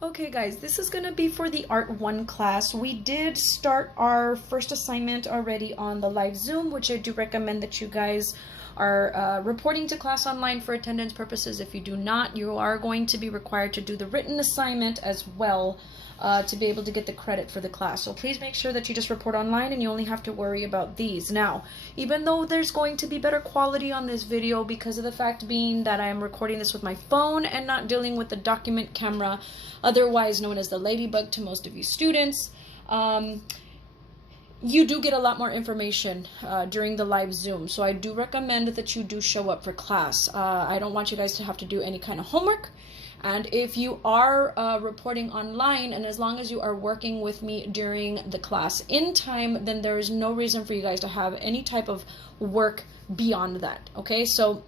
Okay guys, this is going to be for the Art 1 class. We did start our first assignment already on the live Zoom, which I do recommend that you guys are reporting to class online for attendance purposes. If you do not, you are going to be required to do the written assignment as well to be able to get the credit for the class. So please make sure that you just report online and you only have to worry about these. Now, even though there's going to be better quality on this video because of the fact being that I am recording this with my phone and not dealing with the document camera, otherwise known as the ladybug to most of you students, you do get a lot more information during the live Zoom. So I do recommend that you do show up for class. I don't want you guys to have to do any kind of homework. And if you are reporting online, and as long as you are working with me during the class in time, then there is no reason for you guys to have any type of work beyond that. Okay, so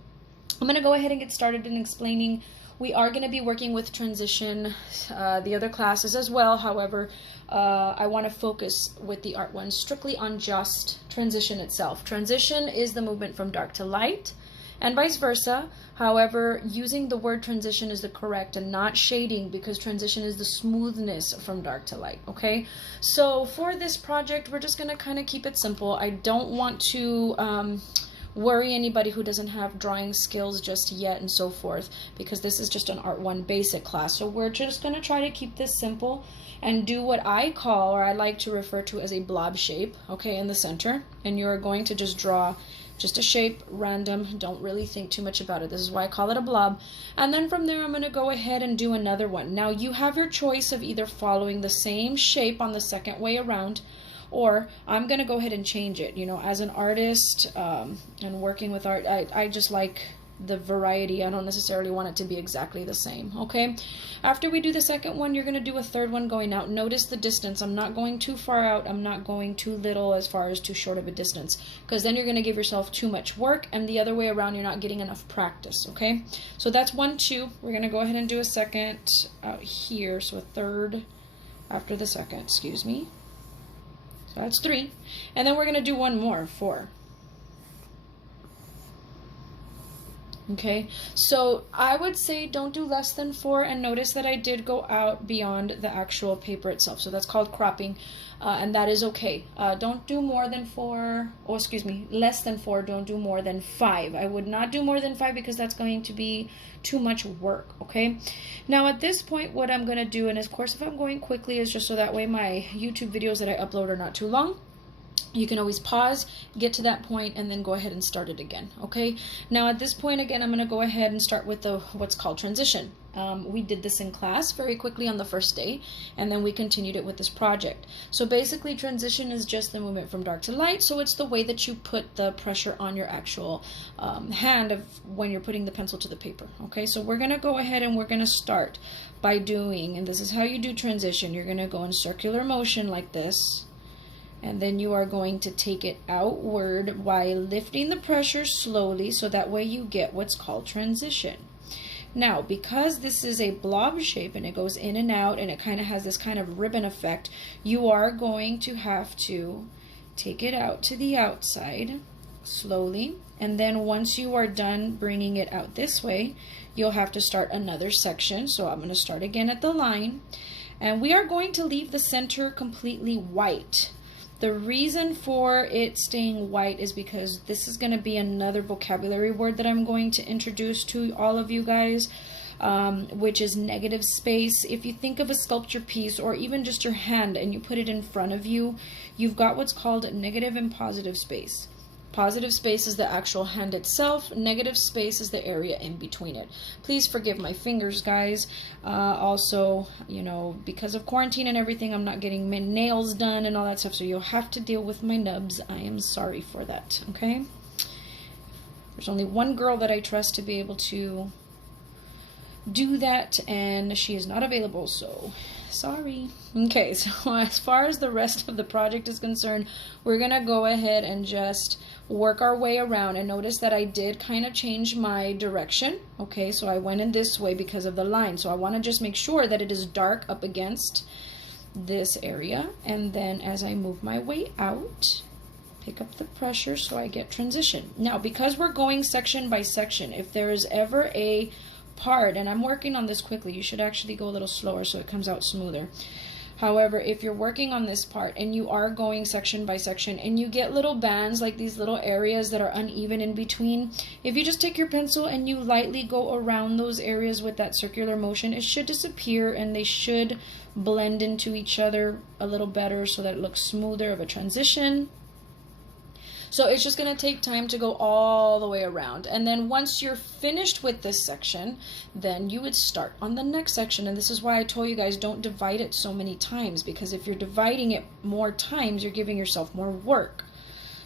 I'm going to go ahead and get started in explaining. We are going to be working with transition, the other classes as well. However, I want to focus with the Art 1 strictly on just transition itself. Transition is the movement from dark to light, and vice versa. However, using the word transition is the correct and not shading, because transition is the smoothness from dark to light. Okay, so for this project, we're just going to kind of keep it simple. I don't want to worry anybody who doesn't have drawing skills just yet and so forth, because this is just an Art 1 basic class. So we're just going to try to keep this simple and do what I call, or I like to refer to as, a blob shape, okay, in the center. And you're going to just draw just a shape, random, don't really think too much about it. This is why I call it a blob. And then from there, I'm going to go ahead and do another one. Now you have your choice of either following the same shape on the second way around, or I'm going to go ahead and change it. You know, as an artist and working with art, I just like the variety. I don't necessarily want it to be exactly the same. Okay, after we do the second one, you're going to do a third one going out. Notice the distance. I'm not going too far out. I'm not going too little as far as too short of a distance, because then you're going to give yourself too much work, and the other way around, you're not getting enough practice. Okay, so that's 1, 2. We're going to go ahead and do a second out here, so a third after the second, excuse me. So that's 3. And then we're going to do one more, 4. Okay, so I would say don't do less than 4, and notice that I did go out beyond the actual paper itself. So that's called cropping, and that is okay. Don't do more than 4, or excuse me, less than 4. Don't do more than 5. I would not do more than 5, because that's going to be too much work. Okay, now at this point, what I'm going to do, and of course if I'm going quickly, is just so that way my YouTube videos that I upload are not too long. You can always pause, get to that point, and then go ahead and start it again. Okay, now at this point again, I'm going to go ahead and start with the what's called transition. We did this in class very quickly on the first day, and then we continued it with this project. So basically, transition is just the movement from dark to light. So it's the way that you put the pressure on your actual hand of when you're putting the pencil to the paper. Okay, so we're going to go ahead and we're going to start by doing, and this is how you do transition. You're going to go in circular motion like this, and then you are going to take it outward while lifting the pressure slowly, so that way you get what's called transition. Now, because this is a blob shape and it goes in and out and it kind of has this kind of ribbon effect, you are going to have to take it out to the outside slowly, and then once you are done bringing it out this way, you'll have to start another section. So I'm going to start again at the line, and we are going to leave the center completely white. The reason for it staying white is because this is going to be another vocabulary word that I'm going to introduce to all of you guys, which is negative space. If you think of a sculpture piece or even just your hand and you put it in front of you, you've got what's called negative and positive space. Positive space is the actual hand itself. Negative space is the area in between it. Please forgive my fingers, guys. Also, you know, because of quarantine and everything, I'm not getting my nails done and all that stuff, so you'll have to deal with my nubs. I am sorry for that, okay? There's only one girl that I trust to be able to do that, and she is not available, so sorry. Okay, so as far as the rest of the project is concerned, we're gonna go ahead and just work our way around. And notice that I did kind of change my direction. Okay, so I went in this way because of the line. So I want to just make sure that it is dark up against this area, and then as I move my way out, pick up the pressure so I get transition. Now, because we're going section by section, if there is ever a part, and I'm working on this quickly, you should actually go a little slower so it comes out smoother. However, if you're working on this part and you are going section by section and you get little bands, like these little areas that are uneven in between, if you just take your pencil and you lightly go around those areas with that circular motion, it should disappear and they should blend into each other a little better so that it looks smoother of a transition. So it's just going to take time to go all the way around. And then once you're finished with this section, then you would start on the next section. And this is why I told you guys don't divide it so many times, because if you're dividing it more times, you're giving yourself more work.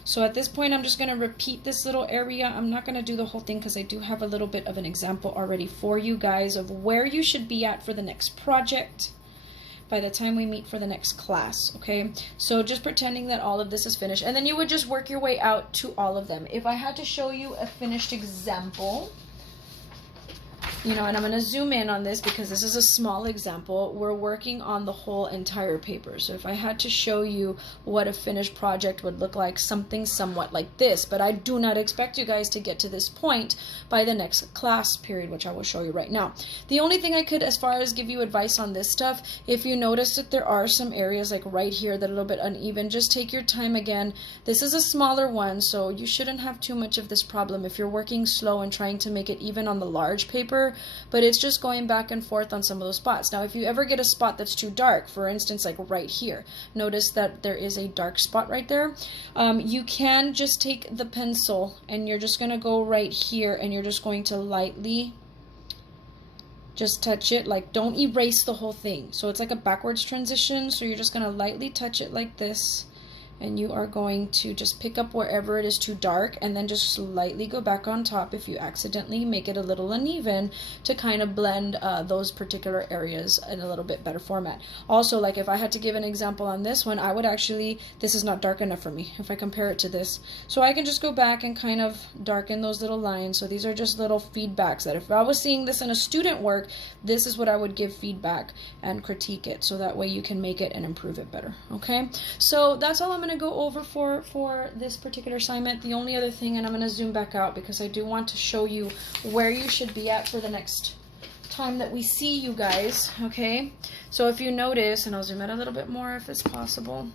So at this point, I'm just going to repeat this little area. I'm not going to do the whole thing because I do have a little bit of an example already for you guys of where you should be at for the next project by the time we meet for the next class, okay? So just pretending that all of this is finished, and then you would just work your way out to all of them. If I had to show you a finished example, you know, and I'm going to zoom in on this because this is a small example. We're working on the whole entire paper. So if I had to show you what a finished project would look like, something somewhat like this, but I do not expect you guys to get to this point by the next class period, which I will show you right now. The only thing I could, as far as give you advice on this stuff, if you notice that there are some areas like right here that are a little bit uneven, just take your time again. This is a smaller one, so you shouldn't have too much of this problem if you're working slow and trying to make it even on the large paper. But it's just going back and forth on some of those spots. Now, if you ever get a spot that's too dark, for instance, like right here, notice that there is a dark spot right there. You can just take the pencil and you're just going to go right here and you're just going to lightly just touch it. Like, don't erase the whole thing. So it's like a backwards transition. So you're just going to lightly touch it like this. And you are going to just pick up wherever it is too dark and then just slightly go back on top if you accidentally make it a little uneven to kind of blend those particular areas in a little bit better format. Also, like if I had to give an example on this one, I would actually, this is not dark enough for me if I compare it to this. So I can just go back and kind of darken those little lines. So these are just little feedbacks that if I was seeing this in a student work, this is what I would give feedback and critique it. So that way you can make it and improve it better. Okay, so that's all I'm going to go over for this particular assignment. The only other thing, and I'm going to zoom back out because I do want to show you where you should be at for the next time that we see you guys, okay? So if you notice, and I'll zoom out a little bit more if it's possible,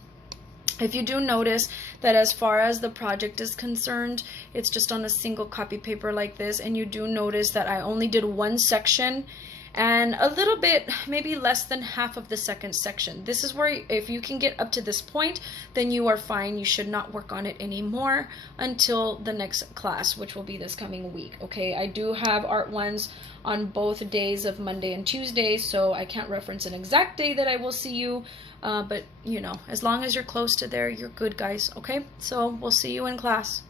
if you do notice that as far as the project is concerned, it's just on a single copy paper like this, and you do notice that I only did one section and a little bit, maybe less than half of the second section. This is where if you can get up to this point, then you are fine. You should not work on it anymore until the next class, which will be this coming week. Okay, I do have art ones on both days of Monday and Tuesday, so I can't reference an exact day that I will see you, but you know, as long as you're close to there, you're good, guys. Okay, so we'll see you in class.